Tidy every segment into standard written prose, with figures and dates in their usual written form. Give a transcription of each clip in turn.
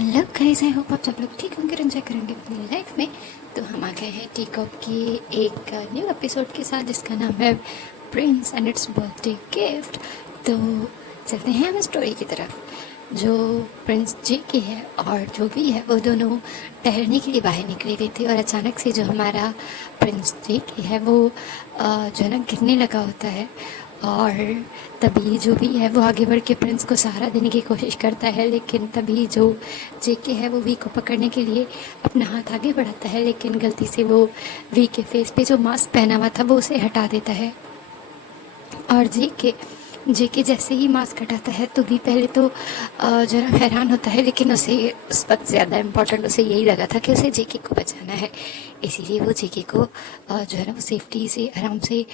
Hello guys, I hope आप सब लोग ठीक होंगे, एंजॉय करेंगे अपनी लाइफ में। तो हम आ गए हैं टी कप की एक न्यू एपिसोड के साथ जिसका नाम है Prince and it's birthday gift. तो चलते हैं हम स्टोरी की तरफ। जो प्रिंस जी की है और जो भी है वो दोनों टहलने के लिए बाहर निकली हुई थी और अचानक से जो हमारा प्रिंस जी की है वो जो है ना गिरने लगा होता है। और तभी जो भी है वो आगे बढ़ के प्रिंस को सहारा देने की कोशिश करता है, लेकिन तभी जो जेके है वो वी को पकड़ने के लिए अपना हाथ आगे बढ़ाता है, लेकिन गलती से वो वी के फेस पे जो मास्क पहना हुआ था वो उसे हटा देता है। और जेके जैसे ही मास्क हटाता है तो भी पहले तो जरा हैरान होता है, लेकिन उसे उस वक्त ज़्यादा इम्पोर्टेंट उसे यही लगा था कि उसे जेके को बचाना है। इसीलिए वो जेके को जो है ना वो सेफ्टी से आराम से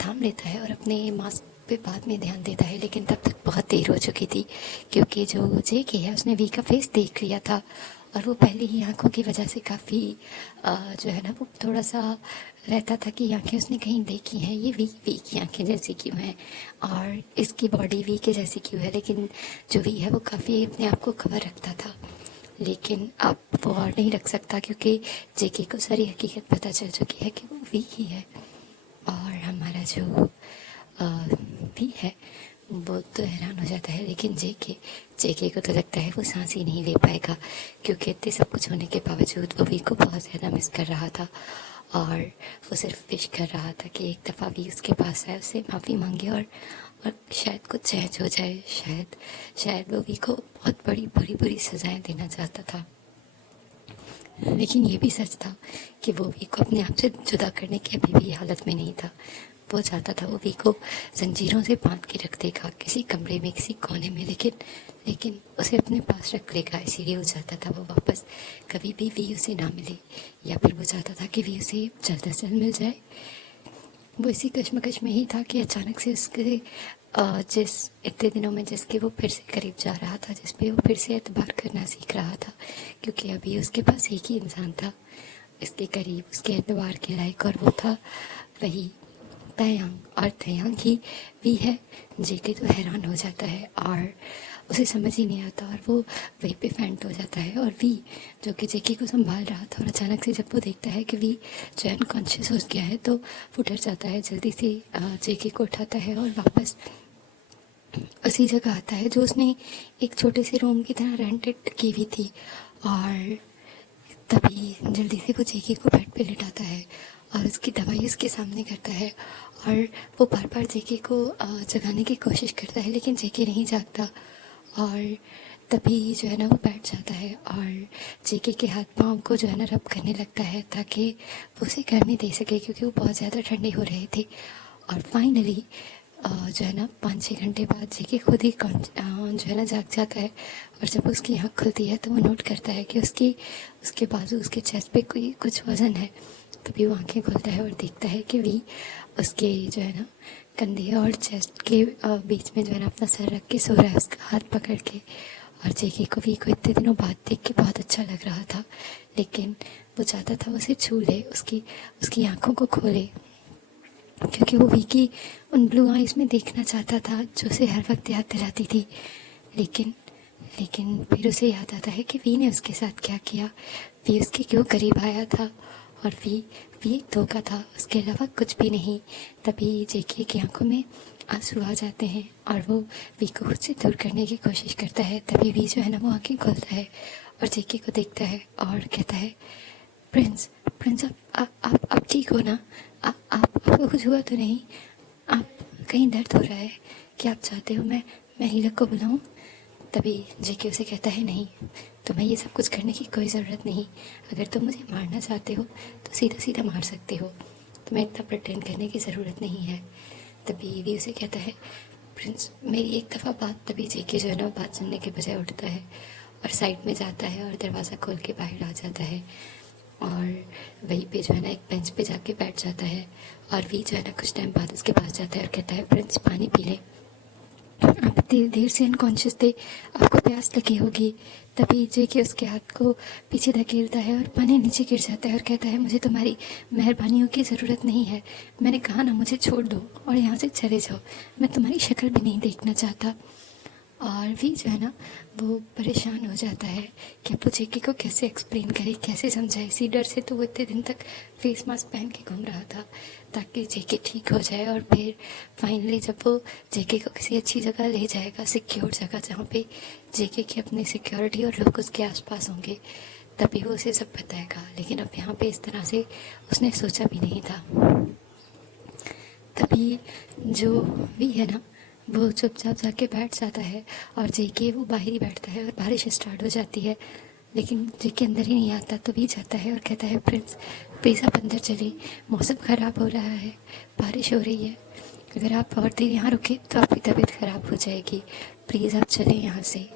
थाम लेता है और अपने मास्क पे बाद में ध्यान देता है। लेकिन तब तक बहुत देर हो चुकी थी, क्योंकि जो जेके है उसने वी का फेस देख लिया था और वो पहले ही आंखों की वजह से काफ़ी जो है ना वो थोड़ा सा रहता था कि आंखें उसने कहीं देखी हैं, ये वी की आंखें जैसी क्यों हैं और इसकी बॉडी वी के जैसी क्यों है। लेकिन जो वी है वो काफ़ी अपने आप को कवर रखता था, लेकिन अब वो और नहीं रख सकता क्योंकि जेके को सारी हकीकत पता चल चुकी है कि वो वी ही है। और हमारा जो भी है वो तो हैरान हो जाता है, लेकिन जेके को तो लगता है वो सांस ही नहीं ले पाएगा, क्योंकि इतने सब कुछ होने के बावजूद वो वी को बहुत ज़्यादा मिस कर रहा था। और वो सिर्फ विश कर रहा था कि एक दफ़ा वी उसके पास आए, उससे माफ़ी मांगे और शायद कुछ चेंज हो जाए। शायद वो वी को बहुत बड़ी बुरी बुरी सज़ाएं देना चाहता था। लेकिन ये भी सच था कि वो वी को अपने आप से जुदा करने की अभी भी हालत में नहीं था। वो चाहता था वो वी को जंजीरों से बांध के रख देगा किसी कमरे में, किसी कोने में, लेकिन उसे अपने पास रख लेगा। इसीलिए वो चाहता था वो वापस कभी भी वी उसे ना मिले, या फिर वो चाहता था कि वी उसे जल्द से जल्द मिल जाए। वो इसी कश्मकश में ही था कि अचानक से उसके जिस इतने दिनों में जिसके वो फिर से करीब जा रहा था, जिस पे वो फिर से एतबार करना सीख रहा था, क्योंकि अभी उसके पास एक ही इंसान था इसके करीब, उसके एतबार के लायक, और वो था वही तयांग। और तयांग ही भी है। जेके तो हैरान हो जाता है और उसे समझ ही नहीं आता और वो वहीं पे फेंट हो जाता है। और वी जो कि जेके को संभाल रहा था, और अचानक से जब वो देखता है कि वी जो है अनकॉन्शियस हो गया है तो वो डर जाता है, जल्दी से जेके को उठाता है और वापस उसी जगह आता है जो उसने एक छोटे से रूम की तरह रेंटेड की हुई थी। और तभी जल्दी से वो जेके को बेड पे लिटाता है और उसकी दवाई उसके सामने करता है, और वो बार बार जेके को जगाने की कोशिश करता है, लेकिन जेके नहीं जागता। और तभी जो है ना वो बैठ जाता है और जेके के हाथ पाँव को जो है ना रब करने लगता है ताकि वो उसे गर्मी दे सके, क्योंकि वो बहुत ज़्यादा ठंडे हो रहे थे। और फाइनली जो है ना 5-6 घंटे बाद जेके खुद ही जो है ना जाग जाता है, और जब उसकी आँख खुलती है तो वो नोट करता है कि उसके बाजू, उसके चेस्ट पे कोई कुछ वज़न है। तभी वो आंखें खोलता है और देखता है कि वी उसके जो है ना कंधे और चेस्ट के बीच में जो है ना अपना सर रख के सो रहा है, उसका हाथ पकड़ के। और जेके को वी को इतने दिनों बाद देख के बहुत अच्छा लग रहा था, लेकिन वो चाहता था उसे छू ले, उसकी आंखों को खोले, क्योंकि वो वी की उन ब्लू आइज़ में देखना चाहता था जो उसे हर वक्त याद दिलाती थी। लेकिन लेकिन फिर उसे याद आता है कि वी ने उसके साथ क्या किया, वी उसके क्यों करीब आया था, और वी एक धोखा था, उसके अलावा कुछ भी नहीं। तभी जेके की आंखों में आंसू आ जाते हैं और वो वी को खुद से दूर करने की कोशिश करता है। तभी वी जो है ना वो आंखें खोलता है और जेके को देखता है और कहता है, प्रिंस प्रिंस आप ठीक हो ना? आपको कुछ हुआ तो नहीं? आप कहीं दर्द हो रहा है? क्या आप चाहते हो मैं हीलर को बुलाऊं? तभी जेके उसे कहता है, नहीं, तुम्हें ये सब कुछ करने की कोई ज़रूरत नहीं। अगर तुम मुझे मारना चाहते हो तो सीधा सीधा मार सकते हो, तुम्हें इतना प्रिटेंड करने की ज़रूरत नहीं है। तभी वी उसे कहता है, प्रिंस मेरी एक दफ़ा बात। तभी जेके जो है ना बात सुनने के बजाय उठता है और साइड में जाता है और दरवाज़ा खोल के बाहर आ जाता है, और वहीं पे जो है ना एक बेंच पे जाके बैठ जाता है। और वी जो है ना कुछ टाइम बाद उसके पास जाता है और कहता है, प्रिंस पानी पी ले, आप इतनी देर से अनकॉन्शियस थे, आपको प्यास लगी होगी। तभी जेके उसके हाथ को पीछे धकेलता है और पानी नीचे गिर जाता है और कहता है, मुझे तुम्हारी मेहरबानियों की ज़रूरत नहीं है, मैंने कहा ना मुझे छोड़ दो और यहाँ से चले जाओ, मैं तुम्हारी शक्ल भी नहीं देखना चाहता। और भी जो है ना वो परेशान हो जाता है कि अब वो जेके को कैसे एक्सप्लेन करे, कैसे समझाए। इसी डर से तो वो इतने दिन तक फेस मास्क पहन के घूम रहा था ताकि जेके ठीक हो जाए। और फिर फाइनली जब वो जेके को किसी अच्छी जगह ले जाएगा, सिक्योर जगह जहाँ पे जेके की अपनी सिक्योरिटी और लोग उसके आसपास होंगे, तभी वो उसे सब बताएगा। लेकिन अब यहाँ पे इस तरह से उसने सोचा भी नहीं था। तभी जो भी है ना वो चुपचाप जाके बैठ जाता है और जेके वो बाहर ही बैठता है और बारिश स्टार्ट हो जाती है। लेकिन जेके अंदर ही नहीं आता, तो भी जाता है और कहता है प्रिंस प्लीज़ आप अंदर चलिए, मौसम ख़राब हो रहा है, बारिश हो रही है, अगर आप और देर यहाँ रुके तो आपकी तबीयत ख़राब हो जाएगी, प्लीज़ आप चलें यहाँ से।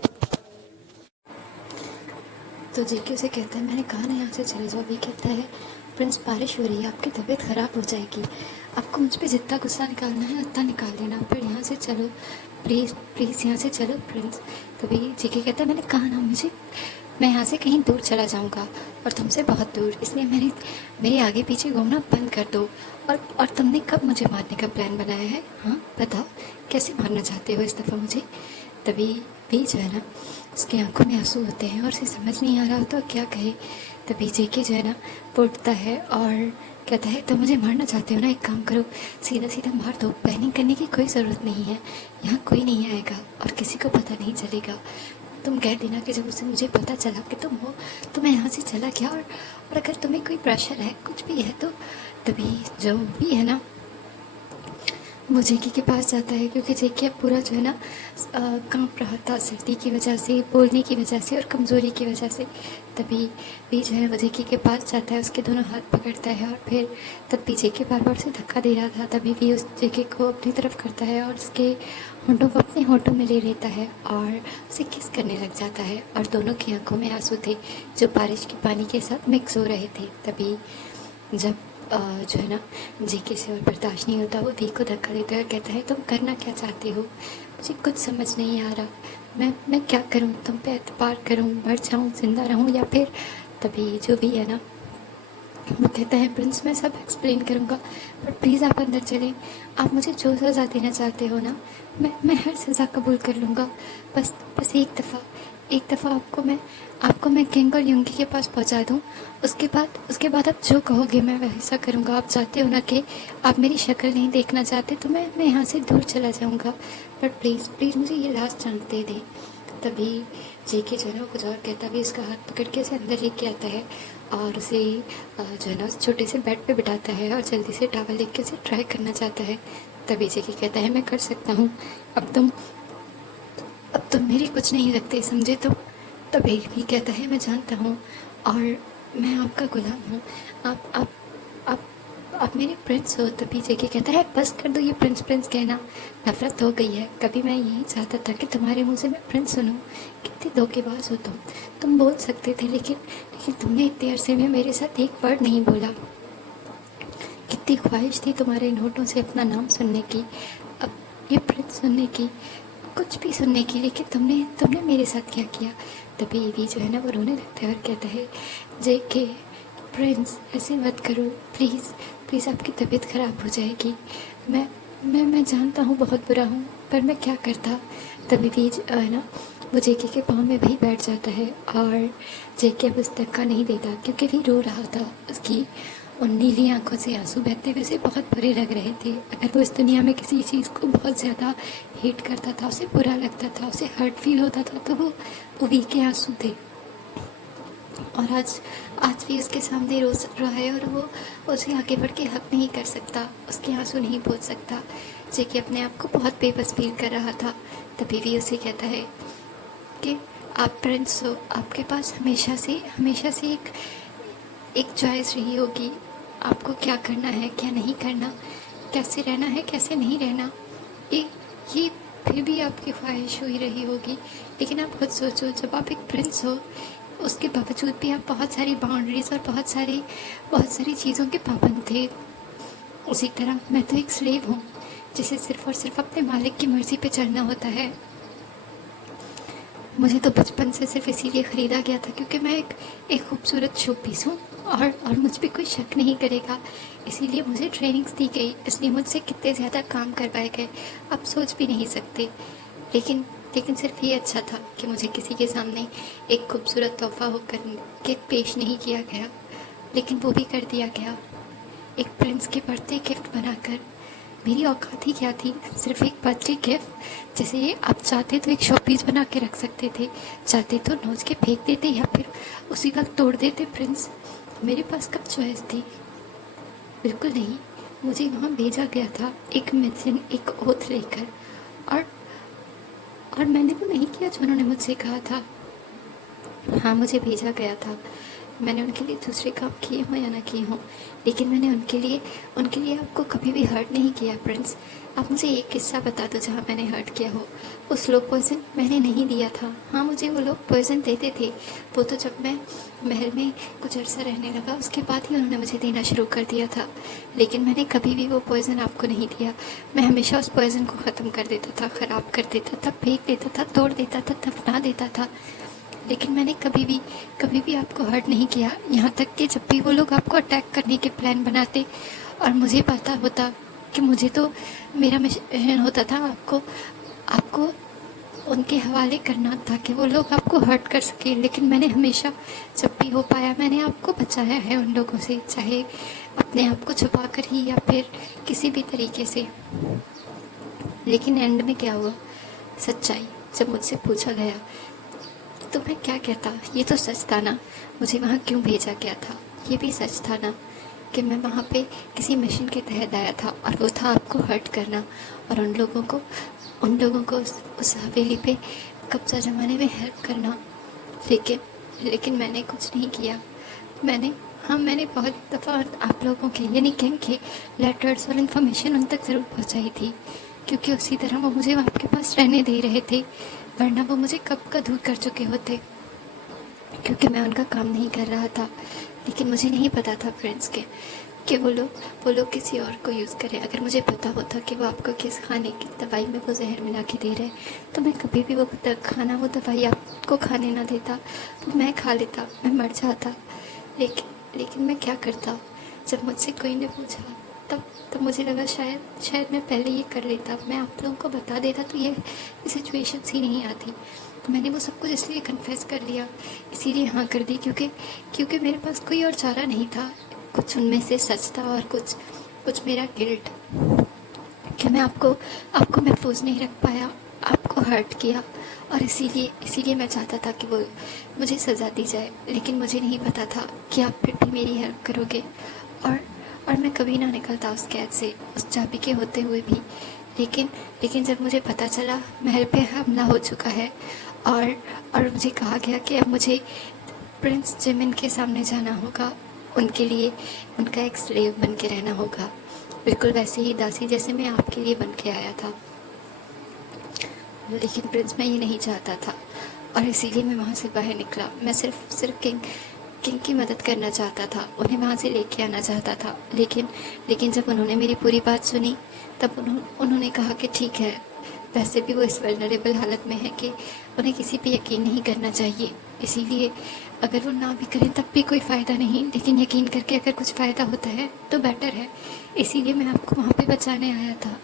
तो जेके उसे कहता है मैंने कहा ना यहाँ से चले जाओ। भी कहता है प्रिंस बारिश हो रही है, आपकी तबीयत ख़राब हो जाएगी, आपको मुझ पर जितना गुस्सा निकालना है उतना निकाल लेना, पर यहाँ से चलो प्लीज़ प्लीज़, यहाँ से चलो प्रिंस। तभी जेके कहता है मैंने कहा ना मैं यहाँ से कहीं दूर चला जाऊँगा और तुमसे बहुत दूर, इसलिए मेरे आगे पीछे घूमना बंद कर दो। और तुमने कब मुझे मारने का प्लान बनाया है? हाँ बताओ, कैसे मारना चाहते हो इस दफ़ा मुझे? तभी भी जो है ना उसकी आंखों में आंसू होते हैं और उसे समझ नहीं आ रहा होता क्या कहे। तभी जेके जो है ना वो उठता है और कहता है तो मुझे मारना चाहते हो ना, एक काम करो सीधा सीधा मार दो, प्लानिंग करने की कोई ज़रूरत नहीं है, यहाँ कोई नहीं आएगा और किसी को पता नहीं चलेगा। तुम कह देना कि जब उसे मुझे पता चला कि तुम हो तो मैं यहाँ से चला गया, और अगर तुम्हें कोई प्रेशर है कुछ भी है तो। तभी जो भी है ना वो जेके के पास जाता है, क्योंकि जेके अब पूरा जो है ना कांप रहा था सर्दी की वजह से, बोलने की वजह से और कमज़ोरी की वजह से। तभी भी जो है वो जेके के पास जाता है, उसके दोनों हाथ पकड़ता है और फिर तब भी जेके बार बार उसे धक्का दे रहा था। तभी भी उस जेके को अपनी तरफ करता है और उसके होंठों को अपने होंठों में ले लेता है और उसे किस करने लग जाता है। और दोनों की आंखों में आंसू थे जो बारिश के पानी के साथ मिक्स हो रहे थे। तभी जब जो है ना जेके से और बर्दाश्त नहीं होता, वो वी को धक्का देता है, कहता है तुम करना क्या चाहते हो, मुझे कुछ समझ नहीं आ रहा, मैं क्या करूं, तुम पे एतबार करूं, मर जाऊं, जिंदा रहूं या फिर। तभी जो भी है ना वो कहता है प्रिंस मैं सब एक्सप्लेन करूँगा, पर प्लीज़ आप अंदर चलें, आप मुझे जो सज़ा देना चाहते हो ना मैं हर सज़ा कबूल कर लूँगा, बस एक दफ़ा आपको मैं किंग और युंगी के पास पहुंचा दूं, उसके बाद आप जो कहोगे मैं वैसा करूंगा। आप चाहते हो ना कि आप मेरी शक्ल नहीं देखना चाहते तो मैं यहाँ से दूर चला जाऊंगा, पर प्लीज़ प्लीज़ मुझे ये लास्ट चांस दे दें। तभी जेके जो है ना कुछ और कहता भी उसका हाथ पकड़ के उसे अंदर लेके आता है और उसे जो है ना उस छोटे से बेड पे बिठाता है और जल्दी से टावल लेके उसे ट्राई करना चाहता है। तभी जेके कहता है मैं कर सकता हूँ, अब तुम मेरे कुछ नहीं लगते, समझे तुम? तभी भी कहता है मैं जानता हूँ और मैं आपका गुलाम हूँ, आप आप आप आप मेरे प्रिंस हो। तभी जेके कहता है बस कर दो ये प्रिंस प्रिंस कहना, नफरत हो गई है, कभी मैं यही चाहता था कि तुम्हारे मुँह से मैं प्रिंस सुनूं। कितने धोखेबाज हो तुम बोल सकते थे लेकिन तुमने इतने अरसे में मेरे साथ एक वर्ड नहीं बोला। कितनी ख्वाहिश थी तुम्हारे इन होठों से अपना नाम सुनने की, अब ये प्रिंस सुनने की, कुछ भी सुनने की, लेकिन तुमने मेरे साथ क्या किया। तभी भी जो है ना वो रोने लगता है और कहता है जेके प्रिंस ऐसे मत करो, प्लीज़ प्लीज़ आपकी तबीयत ख़राब हो जाएगी, मैं जानता हूँ बहुत बुरा हूँ, पर मैं क्या करता। तभी भी जो है ना वो जेके के पाँव में वही बैठ जाता है और जेके अब उस धक्का नहीं देता, क्योंकि भी रो रहा था, उसकी उन नीली आंखों से आंसू बहते हुए उसे बहुत बुरे लग रहे थे। अगर वो इस दुनिया में किसी चीज़ को बहुत ज़्यादा हेट करता था, उसे बुरा लगता था, उसे हर्ट फील होता था, तो वो वी के आंसू थे। और आज भी उसके सामने रो रहा है और वो उसे आगे बढ़ के हक नहीं कर सकता, उसके आंसू नहीं पोंछ सकता। जेके अपने आप को बहुत बेबस फील कर रहा था। तभी भी उसे कहता है कि आप प्रिंस हो, आपके पास हमेशा से एक चॉइस रही होगी, आपको क्या करना है क्या नहीं करना, कैसे रहना है कैसे नहीं रहना, ये फिर भी आपकी ख्वाहिश हुई रही होगी। लेकिन आप खुद सोचो, जब आप एक प्रिंस हो उसके बावजूद भी आप बहुत सारी बाउंड्रीज और बहुत सारी चीज़ों के पाबंद थे। उसी तरह मैं तो एक स्लेव हूँ जिसे सिर्फ और सिर्फ अपने मालिक की मर्ज़ी पे चलना होता है। मुझे तो बचपन से सिर्फ इसीलिए ख़रीदा गया था क्योंकि मैं एक खूबसूरत शो पीस हूँ और मुझ पर कोई शक नहीं करेगा, इसीलिए मुझे ट्रेनिंग्स दी गई, इसलिए मुझसे कितने ज़्यादा काम करवाए गए आप सोच भी नहीं सकते। लेकिन लेकिन सिर्फ ये अच्छा था कि मुझे किसी के सामने एक खूबसूरत तोहफा होकर के पेश नहीं किया गया, लेकिन वो भी कर दिया गया एक प्रिंस के बर्थडे गिफ्ट बनाकर। मेरी औकात ही क्या थी, सिर्फ एक बर्थडे गिफ्ट। जैसे ये आप चाहते तो एक शोपीस बना के रख सकते थे, चाहते तो नोच के फेंक देते या फिर उसी वक्त तोड़ देते प्रिंस। मेरे पास कब चॉइस थी? बिल्कुल नहीं। मुझे वहाँ भेजा गया था एक मिशन, एक ओथ लेकर, और और मैंने वो नहीं किया जो उन्होंने मुझसे कहा था। हाँ, मुझे भेजा गया था। मैंने उनके लिए दूसरे काम किए हों या ना किए हों, लेकिन मैंने उनके लिए आपको कभी भी हर्ट नहीं किया प्रिंस। आप मुझे एक किस्सा बता दो जहाँ मैंने हर्ट किया हो। वो स्लो पॉइजन मैंने नहीं दिया था। हाँ, मुझे वो लोग पॉइजन देते थे, वो तो जब मैं महल में कुछ अर्सा रहने लगा उसके बाद ही उन्होंने मुझे देना शुरू कर दिया था, लेकिन मैंने कभी भी वो पॉइजन आपको नहीं दिया। मैं हमेशा उस पॉइजन को ख़त्म कर देता था, ख़राब कर देता था, फेंक देता था, तोड़ देता था, दफना देता था, लेकिन मैंने कभी भी आपको हर्ट नहीं किया। यहाँ तक कि जब भी वो लोग आपको अटैक करने के प्लान बनाते और मुझे पता होता कि मुझे तो मेरा मिशन होता था आपको उनके हवाले करना, ताकि वो लोग आपको हर्ट कर सके, लेकिन मैंने हमेशा जब भी हो पाया मैंने आपको बचाया है उन लोगों से, चाहे अपने आप को छुपा कर ही या फिर किसी भी तरीके से। लेकिन एंड में क्या हुआ? सच्चाई। जब मुझसे पूछा गया तो मैं क्या कहता? ये तो सच था ना, मुझे वहाँ क्यों भेजा गया था। ये भी सच था ना कि मैं वहाँ पे किसी मिशन के तहत आया था, और वो था आपको हर्ट करना और उन लोगों को उस हवेली पे कब्जा जमाने में हेल्प करना। लेकिन मैंने कुछ नहीं किया। मैंने बहुत दफ़ा आप लोगों के यानी किंग के लेटर्स और इन्फॉर्मेशन उन तक ज़रूर पहुँचाई थी, क्योंकि उसी तरह वो मुझे आपके पास रहने दे रहे थे, वरना वो मुझे कब का दूर कर चुके होते, क्योंकि मैं उनका काम नहीं कर रहा था। लेकिन मुझे नहीं पता था फ्रेंड्स के कि वो लोग किसी और को यूज़ करें। अगर मुझे पता होता कि वो आपको किस खाने की दवाई में वो जहर मिला के दे रहे, तो मैं कभी भी वो दवाई आपको खाने ना देता, तो मैं खा लेता, मैं मर जाता। लेकिन मैं क्या करता? जब मुझसे कोई ने पूछा तब मुझे लगा शायद मैं पहले ये कर लेता, मैं आप लोगों को बता देता तो ये सिचुएशंस ही नहीं आती। तो मैंने वो सब कुछ इसलिए कन्फेस कर लिया, इसीलिए हाँ कर दी, क्योंकि मेरे पास कोई और चारा नहीं था। कुछ उनमें से सच था और कुछ मेरा गिल्ट कि मैं आपको महफूज नहीं रख पाया, आपको हर्ट किया, और इसीलिए मैं चाहता था कि वो मुझे सज़ा दी जाए। लेकिन मुझे नहीं पता था कि आप फिर भी मेरी हेल्प करोगे, और मैं कभी ना निकलता उस कैद से, उस चाबी के होते हुए भी। लेकिन जब मुझे पता चला महल पे हमला हो चुका है और मुझे कहा गया कि अब मुझे प्रिंस जिमिन के सामने जाना होगा, उनके लिए उनका एक स्लेव बन के रहना होगा, बिल्कुल वैसे ही दासी जैसे मैं आपके लिए बन के आया था। लेकिन प्रिंस, मैं ये नहीं चाहता था, और इसीलिए मैं वहाँ से बाहर निकला। मैं सिर्फ किंग की मदद करना चाहता था, उन्हें वहाँ से लेके आना चाहता था। लेकिन जब उन्होंने मेरी पूरी बात सुनी, तब उन्होंने कहा कि ठीक है, वैसे भी वो इस वल्नरेबल हालत में है कि उन्हें किसी पे यकीन नहीं करना चाहिए, इसीलिए अगर वो ना भी करें तब भी कोई फ़ायदा नहीं, लेकिन यकीन करके अगर कुछ फ़ायदा होता है तो बेटर है। इसीलिए मैं आपको वहाँ पे बचाने आया था,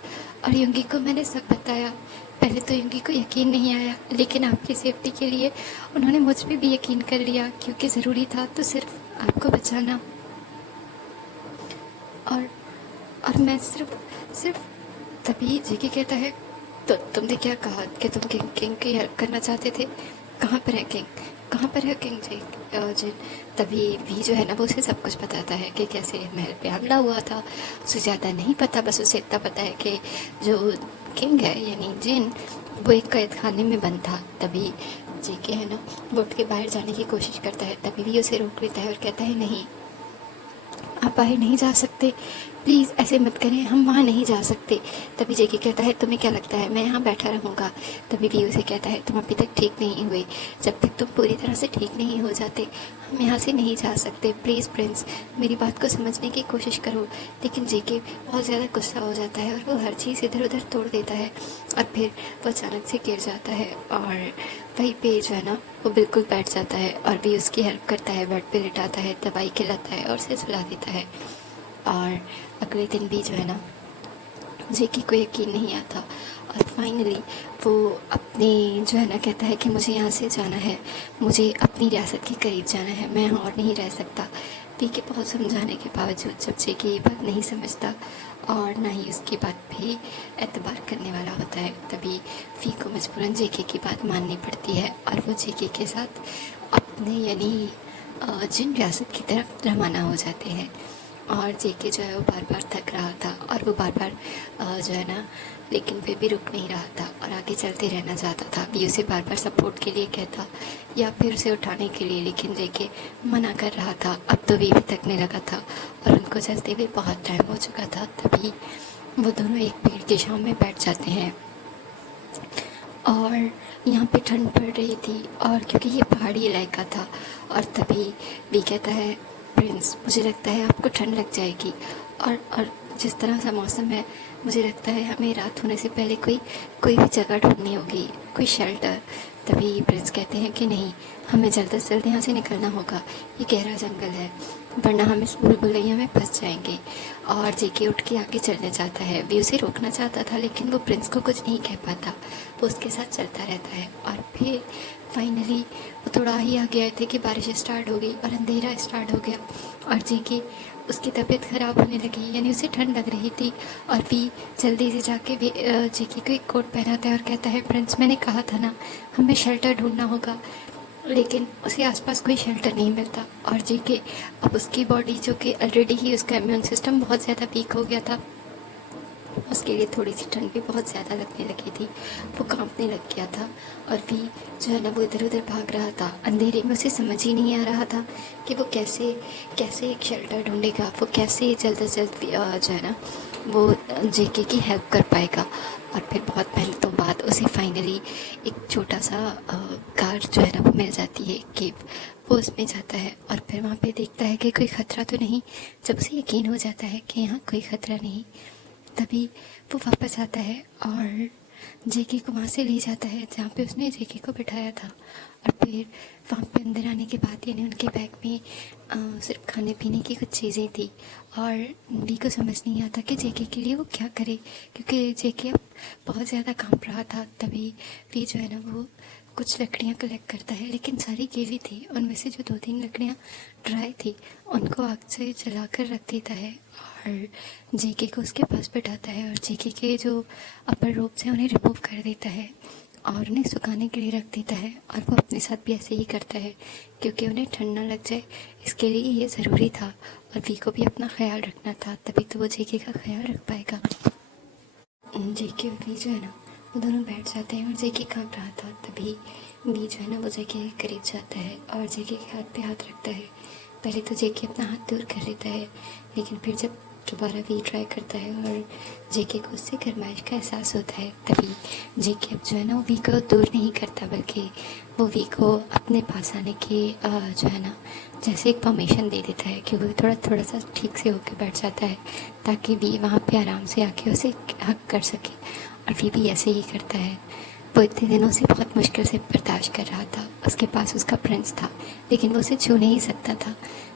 और युंगी को मैंने सब बताया। पहले तो युंगी को यकीन नहीं आया, लेकिन आपकी सेफ्टी के लिए उन्होंने मुझ पे भी यकीन कर लिया, क्योंकि ज़रूरी था तो सिर्फ आपको बचाना। और मैं सिर्फ तभी जेके कहता है, तो तुमने क्या कहा कि तुम किंग की हेल्प करना चाहते थे? कहाँ पर है किंग? कहाँ पर है किंग जिन? तभी भी जो है ना, वो उसे सब कुछ बताता है कि कैसे महल पे हमला हुआ था। उसे ज़्यादा नहीं पता, बस उसे इतना पता है कि जो किंग है यानी जिन, वो एक कैद खाने में बंद था। तभी जेके है ना, वो उठ के बाहर जाने की कोशिश करता है, तभी भी उसे रोक लेता है और कहता है नहीं, आप बाहर नहीं जा सकते, प्लीज़ ऐसे मत करें, हम वहाँ नहीं जा सकते। तभी जेके कहता है, तुम्हें क्या लगता है मैं यहाँ बैठा रहूँगा? तभी भी उसे कहता है, तुम अभी तक ठीक नहीं हुए, जब तक तुम पूरी तरह से ठीक नहीं हो जाते हम यहाँ से नहीं जा सकते। प्लीज़ प्रिंस, मेरी बात को समझने की कोशिश करो। लेकिन जेके बहुत ज़्यादा गुस्सा हो जाता है और वो हर चीज़ इधर उधर तोड़ देता है, और फिर वो अचानक से गिर जाता है, और वहीं पे जो है ना वो बिल्कुल बैठ जाता है, और भी उसकी हेल्प करता है, बेड पे लिटाता है, दवाई खिलाता है और उसे सुला देता है। और अगले दिन भी जो है ना जेकी को यकीन नहीं आता और फाइनली वो अपने जो है ना कहता है कि मुझे यहाँ से जाना है, मुझे अपनी रियासत के करीब जाना है, मैं यहाँ और नहीं रह सकता। पी के बहुत समझाने के बावजूद जब जेके ये बात नहीं समझता और ना ही उसकी बात पे एतबार करने वाला होता है, तभी फ़ी को मजबूरन जेके की बात माननी पड़ती है और वो जेके के साथ अपने यानी जिन रियासत की तरफ रवाना हो जाते हैं। और जेके जो है वो बार बार थक रहा था और वो बार बार जो है ना लेकिन फिर भी रुक नहीं रहा था और आगे चलते रहना चाहता था। भी उसे बार बार सपोर्ट के लिए कहता या फिर उसे उठाने के लिए, लेकिन जेके मना कर रहा था। अब तो वी भी थकने लगा था और उनको चलते हुए बहुत टाइम हो चुका था। तभी वो दोनों एक पेड़ की छाँव में बैठ जाते हैं और यहाँ पे ठंड पड़ रही थी और क्योंकि ये पहाड़ी इलाका था। और तभी वी कहता है, प्रिंस मुझे लगता है आपको ठंड लग जाएगी और जिस तरह सा मौसम है मुझे लगता है हमें रात होने से पहले कोई भी जगह ढूंढनी होगी, कोई शेल्टर। तभी प्रिंस कहते हैं कि नहीं, हमें जल्द से जल्द यहाँ से निकलना होगा, ये गहरा जंगल है वरना हम इस भूल भुलैया में फंस जाएंगे। और जेके उठ के आगे चलने चाहता है। वी उसे रोकना चाहता था लेकिन वो प्रिंस को कुछ नहीं कह पाता, वो उसके साथ चलता रहता है। और फिर फाइनली वो थोड़ा ही आगे आए थे कि बारिश स्टार्ट हो गई और अंधेरा स्टार्ट हो गया और जेके उसकी तबीयत ख़राब होने लगी, यानी उसे ठंड लग रही थी। और वी जल्दी से जाके जेके को एक कोट पहनाता है और कहता है, प्रिंस मैंने कहा था ना हमें शेल्टर ढूंढना होगा। लेकिन उसे आसपास कोई शेल्टर नहीं मिलता और जेके अब उसकी बॉडी जो कि ऑलरेडी ही उसका इम्यून सिस्टम बहुत ज़्यादा वीक हो गया था, उसके लिए थोड़ी सी ठंड भी बहुत ज़्यादा लगने लगी थी, वो कांपने लग गया था। और भी जो है ना वो इधर उधर भाग रहा था। अंधेरे में उसे समझ ही नहीं आ रहा था कि वो कैसे कैसे एक शेल्टर ढूंढेगा, वो कैसे जल्द से जल्द जो है ना वो जेके की हेल्प कर पाएगा। और फिर बहुत मेहनतों बाद उसे फाइनली एक छोटा सा कार जो है ना वो मिल जाती है, केव। वो उसमें जाता है और फिर वहाँ पे देखता है कि कोई ख़तरा तो नहीं। जब उसे यकीन हो जाता है कि यहाँ कोई ख़तरा नहीं, तभी वो वापस आता है और जेके को वहाँ से ले जाता है जहाँ पे उसने जेके को बिठाया था। और फिर वहाँ पे अंदर आने के बाद यानी उनके बैग में सिर्फ खाने पीने की कुछ चीज़ें थी और वी को समझ नहीं आता कि जेके के लिए वो क्या करे, क्योंकि जेके अब बहुत ज़्यादा कांप रहा था। तभी वी जो है ना वो कुछ लकड़ियाँ कलेक्ट करता है, लेकिन सारी गीली थी। उनमें से जो 2-3 लकड़ियाँ ड्राई थी उनको आग से जला कर रख देता है और जेके को उसके पास बैठाता है और जेके के जो अपर रोब्स हैं उन्हें रिमूव कर देता है और उन्हें सुखाने के लिए रख देता है। और वो अपने साथ भी ऐसे ही करता है क्योंकि उन्हें ठंड ना लग जाए, इसके लिए ये ज़रूरी था। और वी को भी अपना ख्याल रखना था, तभी तो वो जेके का ख्याल रख पाएगा। जेके और वी जो है ना वो दोनों बैठ जाते हैं और जेके काँप रहा था। तभी वी जो है ना वो जेके के करीब जाता है और जेके के हाथ पे हाथ रखता है। पहले तो जेके अपना हाथ दूर कर लेता है, लेकिन फिर जब दोबारा वी ट्राई करता है और जेके को उससे गरमाइश का एहसास होता है, तभी जेके अब जो है ना वो वी को दूर नहीं करता, बल्कि वो वी को अपने पास आने की जो है ना जैसे एक परमिशन दे देता है कि वो थोड़ा सा ठीक से होकर बैठ जाता है ताकि वी वहाँ पे आराम से आके उसे हक कर सके। और वी भी ऐसे ही करता है। वो इतने दिनों से बहुत मुश्किल से बर्दाश्त कर रहा था, उसके पास उसका प्रिंस था लेकिन वो उसे छू नहीं सकता था।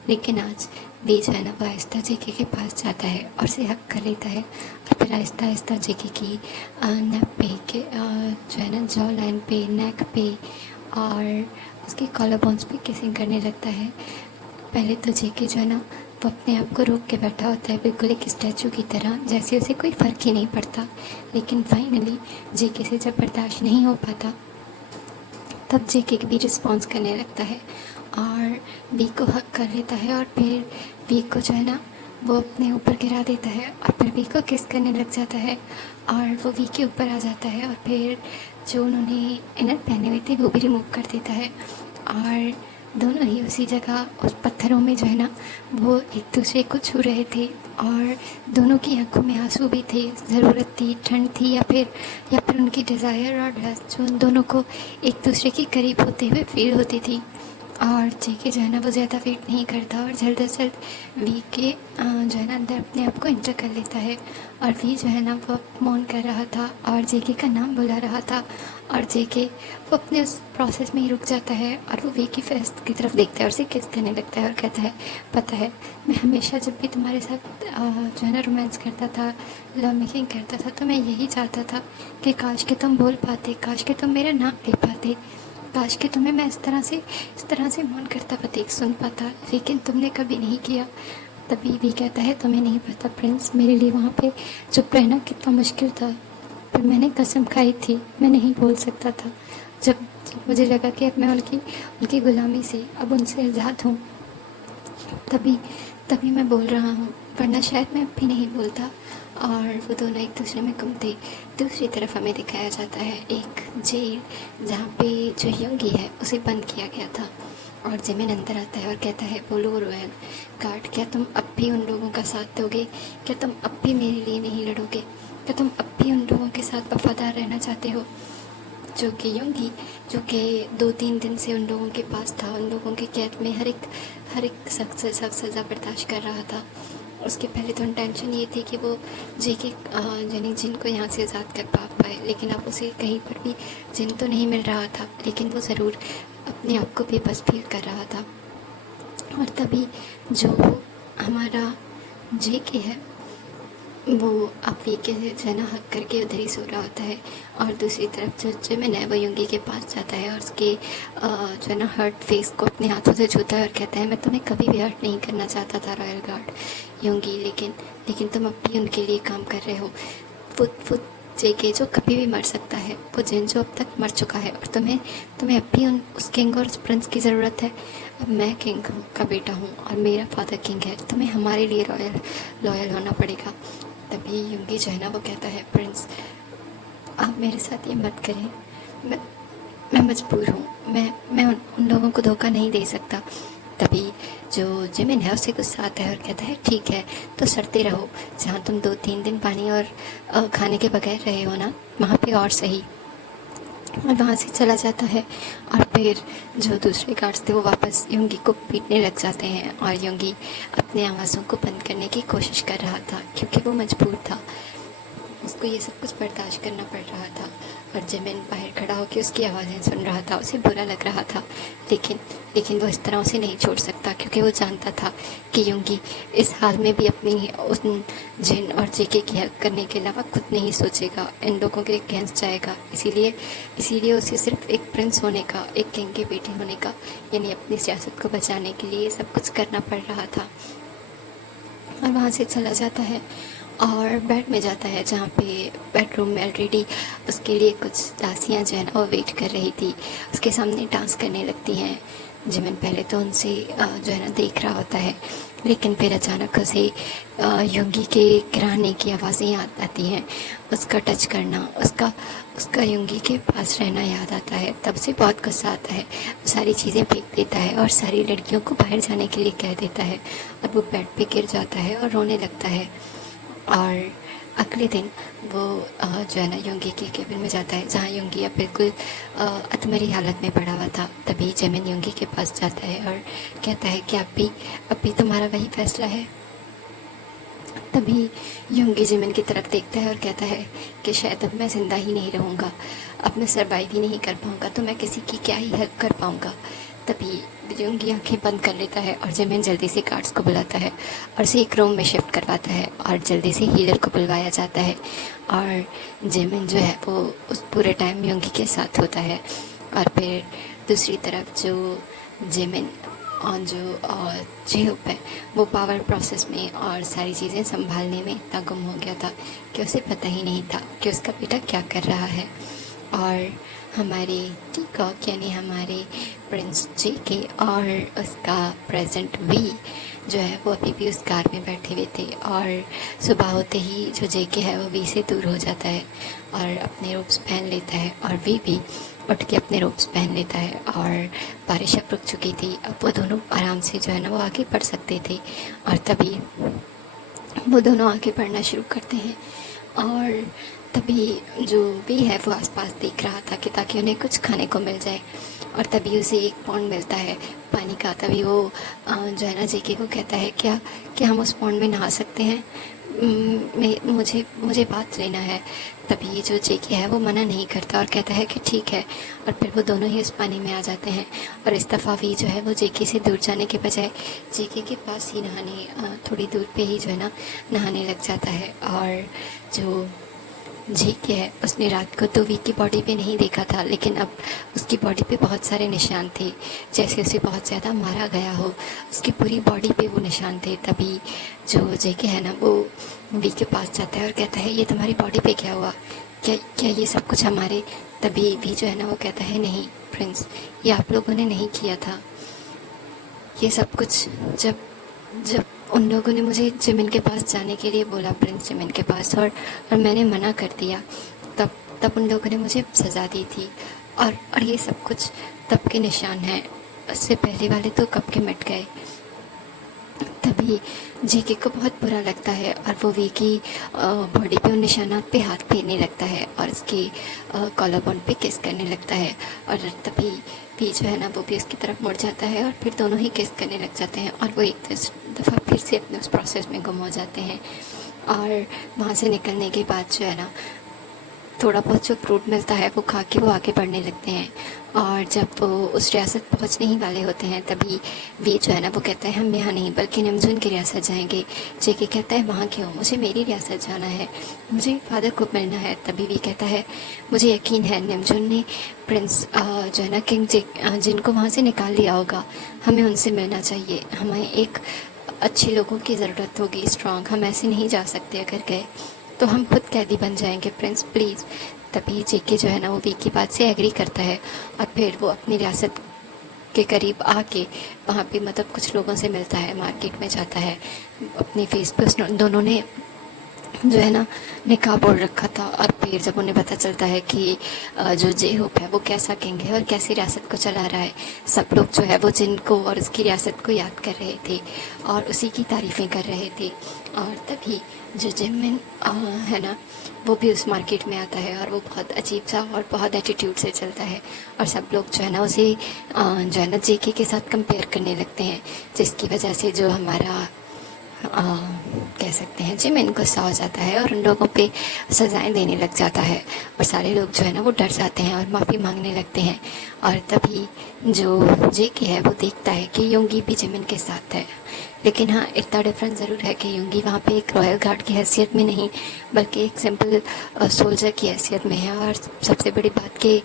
लेकिन आज वी जो है ना वो आहिस्ता जेके के पास जाता है और उसे हक कर लेता है और फिर आहिस्ता आहिस्ता जेके की नेक पे के जो है ना जॉ लाइन पे, नेक पे और उसके कॉलर बोन्स पे किसिंग करने लगता है। पहले तो जेके जो है ना वो अपने आप को रोक के बैठा होता है बिल्कुल एक स्टैचू की तरह, जैसे उसे कोई फ़र्क ही नहीं पड़ता। लेकिन फाइनली जेके से जब बर्दाश्त नहीं हो पाता तब जेके भी रिस्पॉन्स करने लगता है और वी को हक कर लेता है और फिर वी को जो है ना वो अपने ऊपर गिरा देता है और फिर वी को किस करने लग जाता है और वो वी के ऊपर आ जाता है और फिर जो उन्होंने इनर पहने हुए थे वो भी रिमूव कर देता है। और दोनों ही उसी जगह उस पत्थरों में जो है ना वो एक दूसरे को छू रहे थे और दोनों की आंखों में आंसू भी थे। ज़रूरत थी, ठंड थी या फिर उनकी डिज़ायर और लस्ट जो उन दोनों को एक दूसरे के करीब होते हुए फील होती थी। और जेके जो है ना वो ज़्यादा वेट नहीं करता और जल्द से जल्द वी के जो है ना अंदर अपने आप को एंटर कर लेता है। और वी जो है ना वो मौन कर रहा था और जेके का नाम बुला रहा था और जेके वो अपने उस प्रोसेस में ही रुक जाता है और वो वी की फेस की तरफ देखता है और उसे किस करने लगता है और कहता है, पता है मैं हमेशा जब भी तुम्हारे साथ जो है ना रोमांस करता था, लव मेकिंग करता था, तो मैं यही चाहता था कि काश कि तुम बोल पाते, काश कि तुम मेरा नाम ले पाते, काश कि तुम्हें मैं इस तरह से मौन करता हुआ देख सुन पाता, लेकिन तुमने कभी नहीं किया। तभी भी कहता है, तुम्हें नहीं पता प्रिंस, मेरे लिए वहाँ पे चुप रहना कितना मुश्किल था, पर मैंने कसम खाई थी, मैं नहीं बोल सकता था। जब मुझे लगा कि अब मैं उनकी गुलामी से अब उनसे आज़ाद हूँ, तभी तभी मैं बोल रहा हूँ, वरना शायद मैं अब भी नहीं बोलता। और वो दोनों एक दूसरे में गुम थे। दूसरी तरफ हमें दिखाया जाता है एक जेल जहाँ पे जो यंगी है उसे बंद किया गया था और जिमिन अंदर आता है और कहता है, बोलो रॉयल गार्ड, क्या तुम अब भी उन लोगों का साथ दोगे? क्या तुम अब भी मेरे लिए नहीं लड़ोगे? क्या तुम अब भी उन लोगों के साथ वफादार रहना चाहते हो? जो कि योंगी, जो कि 2-3 दिन से उन लोगों के पास था, उन लोगों के कैद में हर एक सख्त से सख्त सज़ा बर्दाश्त कर रहा था। उसके पहले तो टेंशन ये थी कि वो जेके यानी जिन को यहाँ से आज़ाद कर पाए, लेकिन अब उसे कहीं पर भी जिन तो नहीं मिल रहा था, लेकिन वो ज़रूर अपने आप को बेबस फील कर रहा था। और तभी जो हमारा जेके है वो अपनी के जो है ना हक करके उधर ही सो रहा होता है और दूसरी तरफ जो जिमिन है वो युंगी के पास जाता है और उसके जो है ना हर्ट फेस को अपने हाथों से छूता है और कहता है, मैं तुम्हें कभी भी हर्ट नहीं करना चाहता था रॉयल गार्ड युंगी, लेकिन तुम अब भी उनके लिए काम कर रहे हो। वो जेके जो कभी भी मर सकता है, वो जिन जो अब तक मर चुका है, और तुम्हें अब भी उस किंग और उस प्रिंस की ज़रूरत है। अब मैं किंग का बेटा हूँ और मेरा फादर किंग है, तुम्हें हमारे लिए लॉयल होना पड़ेगा। तभी युंगी जो है ना वो कहता है, प्रिंस आप मेरे साथ ये मत करें, मैं मजबूर हूँ, मैं उन लोगों को धोखा नहीं दे सकता। तभी जो जिमिन है उसे गुस्सा आता है और कहता है, ठीक है तो सड़ते रहो, जहाँ तुम 2-3 दिन पानी और खाने के बगैर रहे हो ना, वहाँ पे और सही। और वहाँ से चला जाता है और फिर जो दूसरे गार्ड्स थे वो वापस युंगी को पीटने लग जाते हैं और युंगी अपने आवाज़ों को बंद करने की कोशिश कर रहा था क्योंकि वो मजबूर था, उसको ये सब कुछ बर्दाश्त करना पड़ रहा था। और जिमिन बाहर खड़ा होकर उसकी आवाज़ें सुन रहा था, उसे बुरा लग रहा था, लेकिन वो इस तरह उसे नहीं छोड़ सकता क्योंकि वो जानता था कि युंगी इस हाल में भी अपनी उन जिन और जेके की हेल्प करने के अलावा खुद नहीं सोचेगा, इन लोगों के अगेंस्ट जाएगा। इसीलिए उसे सिर्फ एक प्रिंस होने का, एक किंग के बेटे होने का, यानी अपनी सियासत को बचाने के लिए सब कुछ करना पड़ रहा था। और वहाँ से चला जाता है और बेड में जाता है जहाँ पे बेडरूम में ऑलरेडी उसके लिए कुछ दासियाँ जो है ना वो वेट कर रही थी, उसके सामने डांस करने लगती हैं। जिमिन पहले तो उनसे जो है ना देख रहा होता है, लेकिन फिर अचानक उसे युंगी के गिराने की आवाज़ें याद आती हैं, उसका टच करना, उसका युंगी के पास रहना याद आता है। तब से बहुत गुस्सा आता है, सारी चीज़ें फेंक देता है और सारी लड़कियों को बाहर जाने के लिए कह देता है और वो बेड पे गिर जाता है और रोने लगता है। और अगले दिन वो जो है ना युंगी के केबिन में जाता है जहाँ युंगी अब बिल्कुल अधमरी हालत में पड़ा हुआ था। तभी जिमिन युंगी के पास जाता है और कहता है कि अब भी तुम्हारा वही फैसला है। तभी युंगी जिमिन की तरफ देखता है और कहता है कि शायद अब मैं ज़िंदा ही नहीं रहूँगा, अब मैं सर्वाइव ही नहीं कर पाऊँगा, तो मैं किसी की क्या ही हेल्प कर पाऊँगा। तभी युंगी आंखें बंद कर लेता है और जिमिन जल्दी से गार्ड्स को बुलाता है और उसे एक रूम में शिफ्ट करवाता है और जल्दी से हीलर को बुलवाया जाता है। और जिमिन जो है वो उस पूरे टाइम युंगी के साथ होता है। और फिर दूसरी तरफ जो जिमिन और जो जेहोप है वो पावर प्रोसेस में और सारी चीज़ें संभालने में इतना गुम हो गया था कि उसे पता ही नहीं था कि उसका बेटा क्या कर रहा है। और हमारे टीकॉक यानी हमारे प्रिंस जेके और उसका प्रेजेंट वी जो है वो अभी भी उस कार में बैठे हुए थे। और सुबह होते ही जो जेके है वो वी से दूर हो जाता है और अपने रोब्स पहन लेता है और वी भी उठ के अपने रोब्स पहन लेता है। और बारिश अब रुक चुकी थी, अब वो दोनों आराम से जो है ना वो आगे बढ़ सकते थे। और तभी वो दोनों आगे बढ़ना शुरू करते हैं और तभी जो भी है वो आसपास देख रहा था कि ताकि उन्हें कुछ खाने को मिल जाए। और तभी उसे एक पॉन्ड मिलता है पानी का। तभी वो जो है ना जेके को कहता है, क्या क्या हम उस पॉन्ड में नहा सकते हैं? मुझे मुझे बात लेना है। तभी जो जेके है वो मना नहीं करता और कहता है कि ठीक है। और फिर वो दोनों ही उस पानी में आ जाते हैं। और इस दफ़ा भी जो है वो जेके से दूर जाने के बजाय जेके के पास ही नहाने थोड़ी दूर पे ही जो है ना नहाने लग जाता है। और जो जेके है उसने रात को तो वी की बॉडी पे नहीं देखा था, लेकिन अब उसकी बॉडी पे बहुत सारे निशान थे, जैसे उसे बहुत ज़्यादा मारा गया हो। उसकी पूरी बॉडी पे वो निशान थे। तभी जो जेके है ना वो वी के पास जाता है और कहता है, ये तुम्हारी बॉडी पे क्या हुआ? क्या क्या ये सब कुछ हमारे? तभी वी जो है ना वो कहता है, नहीं प्रिंस, ये आप लोगों ने नहीं किया था ये सब कुछ। जब जब उन लोगों ने मुझे जिमिन के पास जाने के लिए बोला, प्रिंस जिमिन के पास, और मैंने मना कर दिया, तब तब उन लोगों ने मुझे सज़ा दी थी। और ये सब कुछ तब के निशान हैं, उससे पहले वाले तो कब के मिट गए। तभी जेके को बहुत बुरा लगता है और वो वी की बॉडी पे उन निशानात पे हाथ फेरने लगता है और उसकी कॉलर बोन पे किस करने लगता है। और तभी वी जो है ना वो भी उसकी तरफ मुड़ जाता है और फिर दोनों ही किस करने लग जाते हैं। और वो एक दफ़ा फिर से अपने उस प्रोसेस में गुम हो जाते हैं। और वहाँ से निकलने के बाद जो है ना थोड़ा बहुत जो फ्रूट मिलता है वो खा के वो आगे बढ़ने लगते हैं। और जब वो उस रियासत पहुंचने ही वाले होते हैं तभी वी जो है ना वो कहता है, हम यहाँ नहीं बल्कि नमजून की रियासत जाएंगे। जेके कहता है, वहाँ क्यों? मुझे मेरी रियासत जाना है, मुझे फादर को मिलना है। तभी वी कहता है, मुझे यकीन है नमजून ने प्रिंस जो है ना किंग जिनको वहाँ से निकाल लिया होगा, हमें उनसे मिलना चाहिए। हमें एक अच्छे लोगों की ज़रूरत होगी, स्ट्रॉन्ग। हम ऐसे नहीं जा सकते, अगर गए तो हम खुद कैदी बन जाएंगे, प्रिंस प्लीज़। तभी जेके जो है ना वो वी की बात से एग्री करता है और फिर वो अपनी रियासत के करीब आके वहाँ पे मतलब कुछ लोगों से मिलता है, मार्केट में जाता है। अपने फेस पे उस दोनों ने जो है ना निकाब ओढ़ रखा था। और फिर जब उन्हें पता चलता है कि जो जे होप है वो कैसा किंग है और कैसी रियासत को चला रहा है, सब लोग जो है वो जिनको और उसकी रियासत को याद कर रहे थे और उसी की तारीफ़ें कर रहे थे। और तभी जो जिमिन है ना वो भी उस मार्केट में आता है और वो बहुत अजीब सा और बहुत एटीट्यूड से चलता है। और सब लोग जो है ना उसे जो है ना जेके के साथ कंपेयर करने लगते हैं, जिसकी वजह से जो हमारा कह सकते हैं जिमिन गुस्सा हो जाता है और उन लोगों पे सज़ाएं देने लग जाता है। और सारे लोग जो है ना वो डर जाते हैं और माफ़ी मांगने लगते हैं। और तभी जो जेके है वो देखता है कि योंगी भी जिमिन के साथ है, लेकिन हाँ इतना डिफरेंस ज़रूर है कि योंगी वहाँ पे एक रॉयल गार्ड की हैसियत में नहीं बल्कि एक सिंपल सोल्जर की हैसियत में है। और सबसे बड़ी बात कि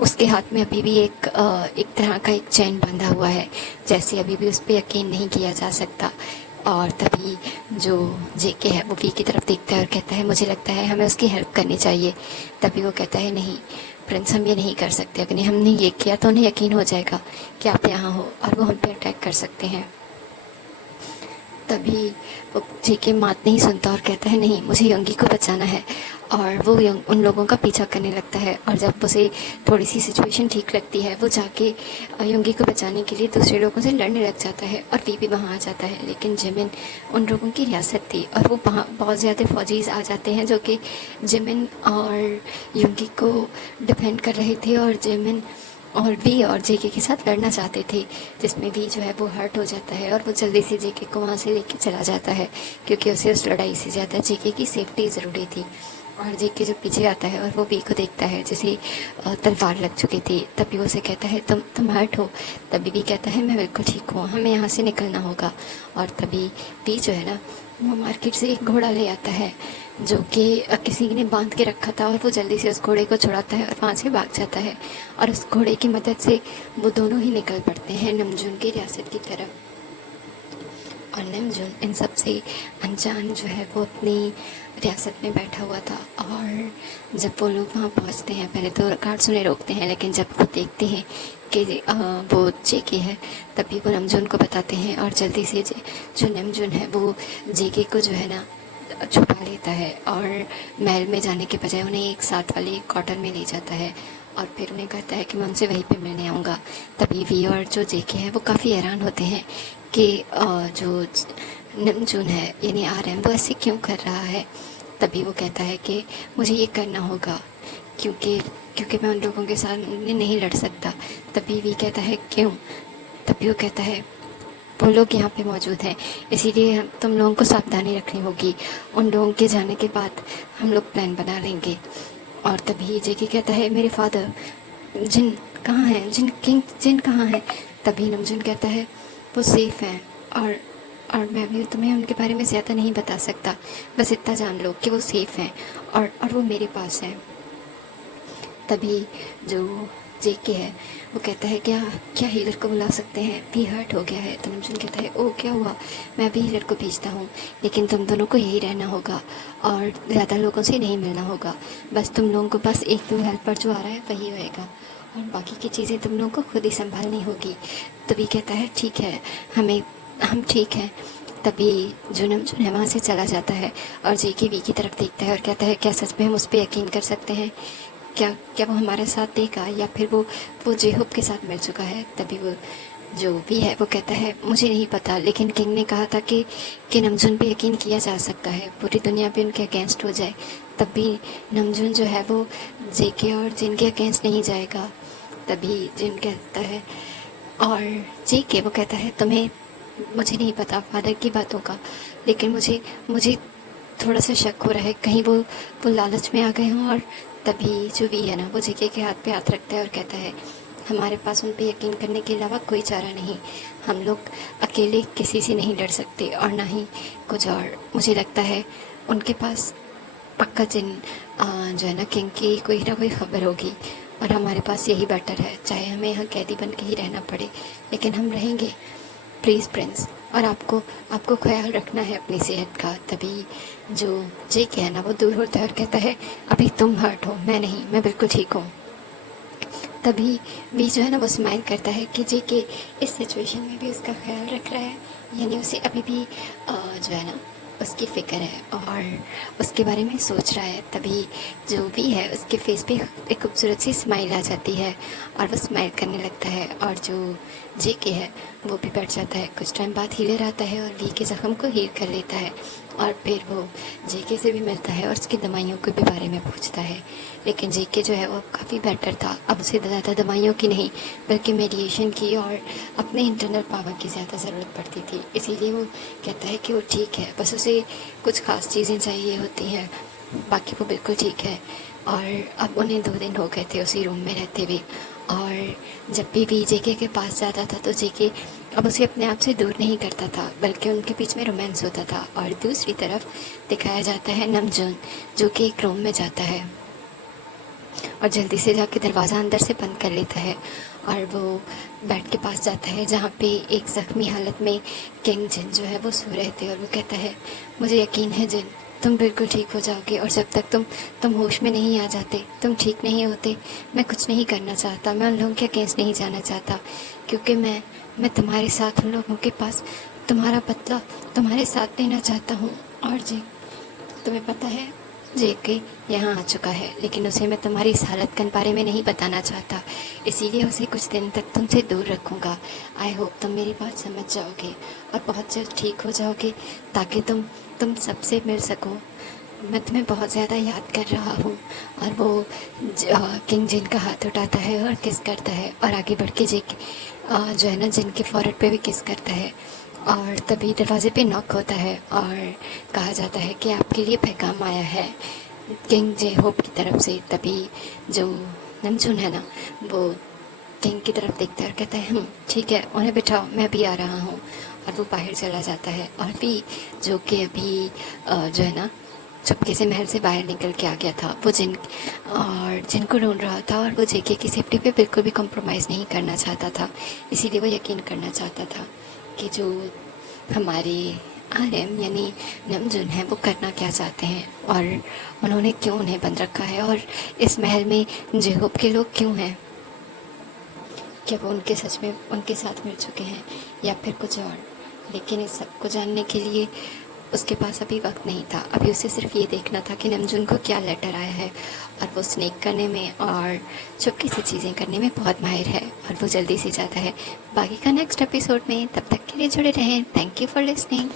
उसके हाथ में अभी भी एक तरह का एक चैन बंधा हुआ है, जैसे अभी भी उस पर यकीन नहीं किया जा सकता। और तभी जो जेके है वो वी की तरफ देखता है और कहता है, मुझे लगता है हमें उसकी हेल्प करनी चाहिए। तभी वो कहता है, नहीं प्रिंस, हम ये नहीं कर सकते। अगर हमने ये किया तो उन्हें यकीन हो जाएगा कि आप यहाँ हो और वो हम पे अटैक कर सकते हैं। तभी वो जेके बात नहीं सुनता और कहता है, नहीं मुझे योंगी को बचाना है। और वो उन लोगों का पीछा करने लगता है और जब उसे थोड़ी सी सिचुएशन ठीक लगती है वो जाके योंगी को बचाने के लिए दूसरे लोगों से लड़ने लग जाता है और वी भी वहाँ आ जाता है। लेकिन जिमिन उन लोगों की रियासत थी और वो वहाँ बहुत ज़्यादा फौजीज आ जाते हैं जो कि जिमिन और योंगी को डिफेंड कर रहे थे। और जिमिन और वी और जेके के साथ लड़ना चाहते थे, जिसमें वी जो है वो हर्ट हो जाता है और वो जल्दी से जेके को वहाँ से लेके चला जाता है, क्योंकि उसे उस लड़ाई से ज़्यादा जेके की सेफ्टी ज़रूरी थी। और जेके जब पीछे आता है और वो वी को देखता है जैसे तलवार लग चुकी थी, तभी वो उसे कहता है, तुम हर्ट हो? तभी वी कहता है, मैं बिल्कुल ठीक हूँ, हमें यहाँ से निकलना होगा। और तभी वी जो है ना वो मार्केट से एक घोड़ा ले आता है जो कि किसी ने बांध के रखा था और वो जल्दी से उस घोड़े को छुड़ाता है और वहाँ से भाग जाता है। और उस घोड़े की मदद से वो दोनों ही निकल पड़ते हैं नमजून की रियासत की तरफ। और नमजून इन सब से अनजान जो है वो अपनी रियासत में बैठा हुआ था। और जब वो लोग वहाँ पहुँचते हैं, पहले तो गार्ड्स उन्हें रोकते हैं, लेकिन जब वो देखते हैं कि वो जेके है तभी वो नमजून को बताते हैं। और जल्दी से जो नमजून है वो जेके को जो है ना छुपा लेता है और महल में जाने के बजाय उन्हें एक साथ वाले क्वार्टर में ले जाता है और फिर उन्हें कहता है कि मैं उनसे वहीं पे मिलने आऊँगा। तभी वी और जो जेके है वो काफ़ी हैरान होते हैं कि जो नमजून है यानी RM वो ऐसे क्यों कर रहा है। तभी वो कहता है कि मुझे ये करना होगा क्योंकि क्योंकि मैं उन लोगों के सामने नहीं लड़ सकता। तभी वी कहता है क्यों? तभी वो कहता है वो लोग यहाँ पे मौजूद हैं, इसीलिए तुम लोगों को सावधानी रखनी होगी। उन लोगों के जाने के बाद हम लोग प्लान बना लेंगे। और तभी जेकी कहता है मेरे फादर जिन कहाँ हैं, जिन कहाँ हैं? तभी नमजून कहता है वो सेफ़ हैं और मैं भी तुम्हें उनके बारे में ज़्यादा नहीं बता सकता, बस इतना जान लो कि वो सेफ़ हैं और वो मेरे पास हैं। तभी जो जेके है वो कहता है क्या क्या हीलर को बुला सकते हैं, भी हर्ट हो गया है। तो नमजून कहता है ओ क्या हुआ, मैं भी हीलर को भेजता हूँ, लेकिन तुम दोनों को यही रहना होगा और ज़्यादा लोगों से नहीं मिलना होगा। बस तुम लोगों को बस एक दो हेल्पर जो आ रहा है वही होएगा और बाकी की चीज़ें तुम लोगों को खुद ही संभालनी होगी। तभी कहता है ठीक है, हम ठीक हैं। तभी जो नमजून है वहाँ से चला जाता है और जेके वी की तरफ देखता है और कहता है क्या सच में हम उस पर यकीन कर सकते हैं? क्या वो हमारे साथ देगा या फिर वो जेहोब के साथ मिल चुका है? तभी वो जो भी है वो कहता है मुझे नहीं पता, लेकिन किंग ने कहा था कि नमजून पे यकीन किया जा सकता है, पूरी दुनिया पे उनके अगेंस्ट हो जाए तब भी नमजून जो है वो जेके और जिन के अगेंस्ट नहीं जाएगा। तभी जिन कहता है और जेके वो कहता है तुम्हें मुझे नहीं पता फादर की बातों का, लेकिन मुझे थोड़ा सा शक हो रहा है कहीं वो लालच में आ गए हों। और तभी जो भी है ना वो जेके के हाथ पे हाथ रखता है और कहता है हमारे पास उन पे यकीन करने के अलावा कोई चारा नहीं, हम लोग अकेले किसी से नहीं लड़ सकते और ना ही कुछ और। मुझे लगता है उनके पास पक्का जिन जो है ना किंग की कोई ना कोई खबर होगी और हमारे पास यही बेटर है, चाहे हमें यहाँ कैदी बन के ही रहना पड़े लेकिन हम रहेंगे। प्लीज़ प्रिंस, और आपको ख्याल रखना है अपनी सेहत का। तभी जो जेके है ना वो दूर होता है और कहता है अभी तुम हर्ट हो, मैं नहीं, मैं बिल्कुल ठीक हूँ। तभी वी जो है ना वो स्माइल करता है कि जेके इस सिचुएशन में भी उसका ख्याल रख रहा है, यानी उसे अभी भी जो है ना उसकी फ़िक्र है और उसके बारे में सोच रहा है। तभी जो भी है उसके फेस पे एक खूबसूरत सी स्माइल आ जाती है और वो स्माइल करने लगता है और जो जेके है वो भी बैठ जाता है। कुछ टाइम बाद हीलर आता है और वी के ज़ख्म को हील कर लेता है और फिर वो जेके से भी मिलता है और उसकी दवाइयों के भी बारे में पूछता है। लेकिन जेके जो है वो काफ़ी बेटर था, अब उसे ज़्यादा दवाइयों की नहीं बल्कि मेडिएशन की और अपने इंटरनल पावर की ज़्यादा ज़रूरत पड़ती थी, इसीलिए वो कहता है कि वो ठीक है, बस उसे कुछ ख़ास चीज़ें चाहिए होती हैं, बाकी वो बिल्कुल ठीक है। और अब उन्हें 2 दिन हो गए थे उसी रूम में रहते हुए और जब भी जेके के पास जाता था तो जेके अब उसे अपने आप से दूर नहीं करता था बल्कि उनके बीच में रोमांस होता था। और दूसरी तरफ दिखाया जाता है नमजून जो कि एक रूम में जाता है और जल्दी से जाके दरवाज़ा अंदर से बंद कर लेता है और वो बेड के पास जाता है जहाँ पे एक ज़ख्मी हालत में किंग जिन जो है वो सो रहे थे और वो कहता है मुझे यकीन है जिन, तुम बिल्कुल ठीक हो जाओगे और जब तक तुम होश में नहीं आ जाते, तुम ठीक नहीं होते, मैं कुछ नहीं करना चाहता, मैं उन लोगों के अगेंस्ट नहीं जाना चाहता क्योंकि मैं तुम्हारे साथ उन लोगों के पास तुम्हारा बदला तुम्हारे साथ लेना चाहता हूँ। और जी तुम्हें पता है जेके यहाँ आ चुका है, लेकिन उसे मैं तुम्हारी इस हालत के बारे में नहीं बताना चाहता, इसीलिए उसे कुछ दिन तक तुमसे दूर रखूँगा। आई होप तुम मेरी बात समझ जाओगे और बहुत जल्द ठीक हो जाओगे ताकि तुम सबसे मिल सको। मैं तुम्हें बहुत ज़्यादा याद कर रहा हूँ। और वो किंग जिन का हाथ उठाता है और किस करता है और आगे बढ़ के जेके जो है ना जिन के फॉरहेड पे भी किस करता है। और तभी दरवाज़े पे नॉक होता है और कहा जाता है कि आपके लिए पैगाम आया है किंग जे होप की तरफ से। तभी जो नमजून है ना वो किंग की तरफ देखता है और कहता है ठीक है, उन्हें बिठाओ, मैं भी आ रहा हूँ। और वो बाहर चला जाता है और भी जो कि अभी जो है ना चुपके से महल से बाहर निकल के आ गया था, वो जिनको ढूंढ रहा था और वो जेके की सेफ्टी पे बिल्कुल भी कॉम्प्रोमाइज़ नहीं करना चाहता था, इसीलिए वो यकीन करना चाहता था कि जो हमारे आरएम यानी नमजून है वो करना क्या चाहते हैं और उन्होंने क्यों उन्हें बंद रखा है और इस महल में जेहोब के लोग क्यों हैं, क्या वो उनके सच में उनके साथ मिल चुके हैं या फिर कुछ और। लेकिन इस सब को जानने के लिए उसके पास अभी वक्त नहीं था, अभी उसे सिर्फ ये देखना था कि नमजून को क्या लेटर आया है और वो स्नेक करने में और चुपके से चीज़ें करने में बहुत माहिर है और वो जल्दी से जाता है। बाकी का नेक्स्ट एपिसोड में, तब तक के लिए जुड़े रहें। Thank you for listening.